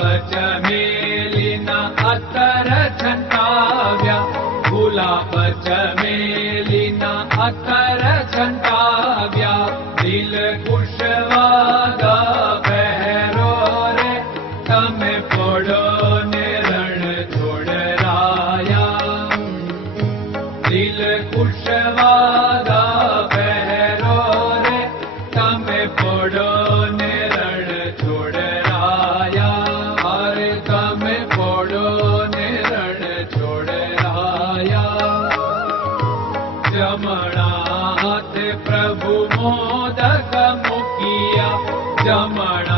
पचमे प्रभु मोदक मुखिया ज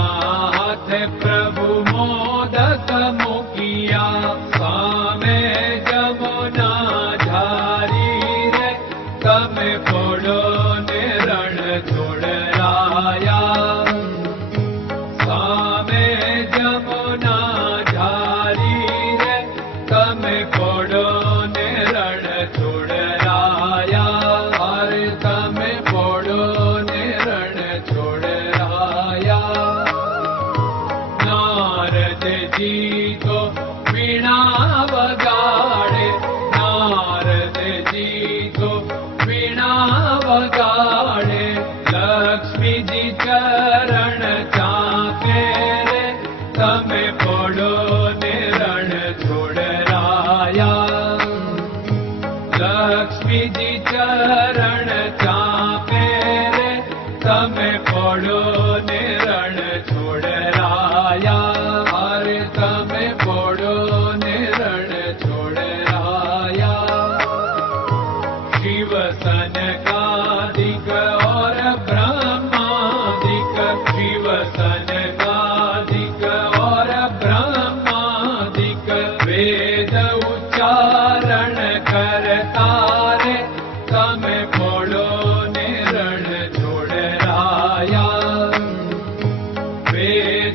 તમે પોડો ને રણ છોડરાયા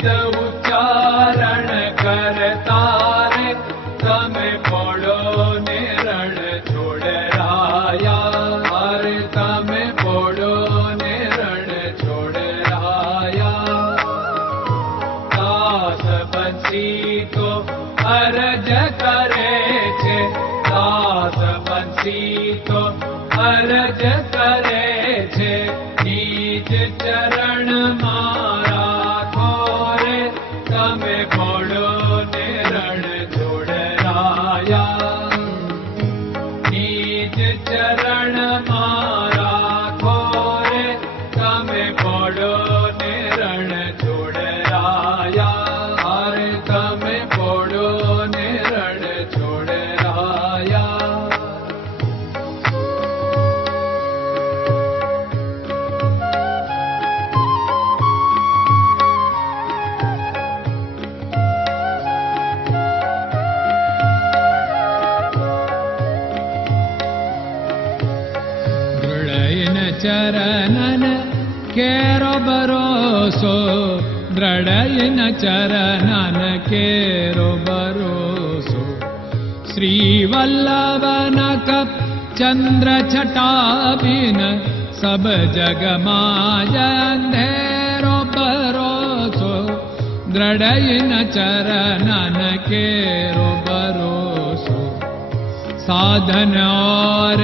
उच्चारण करता पडो ने रणो राया हरे तमे पडो ने रणोडा तास बचीतो हरज करे तास बचीतो हरज चरणन केरो भरोसो द्रडयन चरणन केरो भरोसो श्रीवल्लभ चन्द्र छटाभि सब जगमाजेरो भरोसो द्रढयन चरणन केरो भरोसो साधन और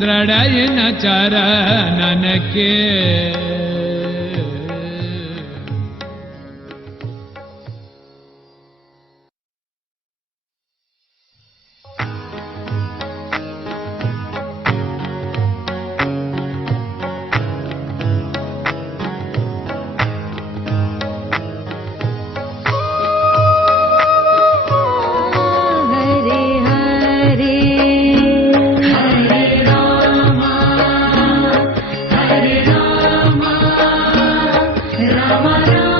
दृढयिन चरणन Come on now.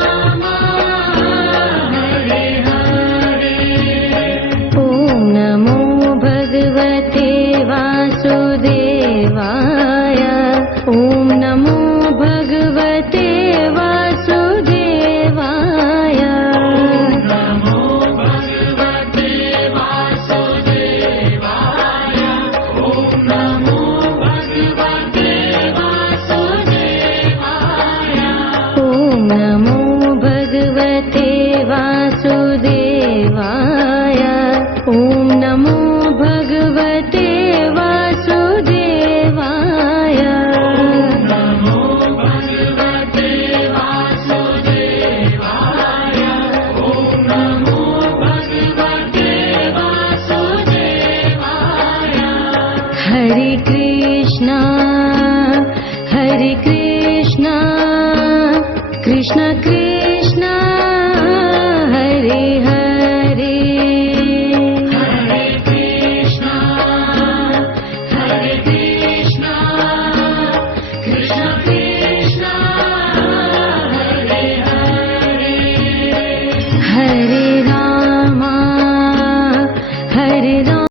Krishna Krishna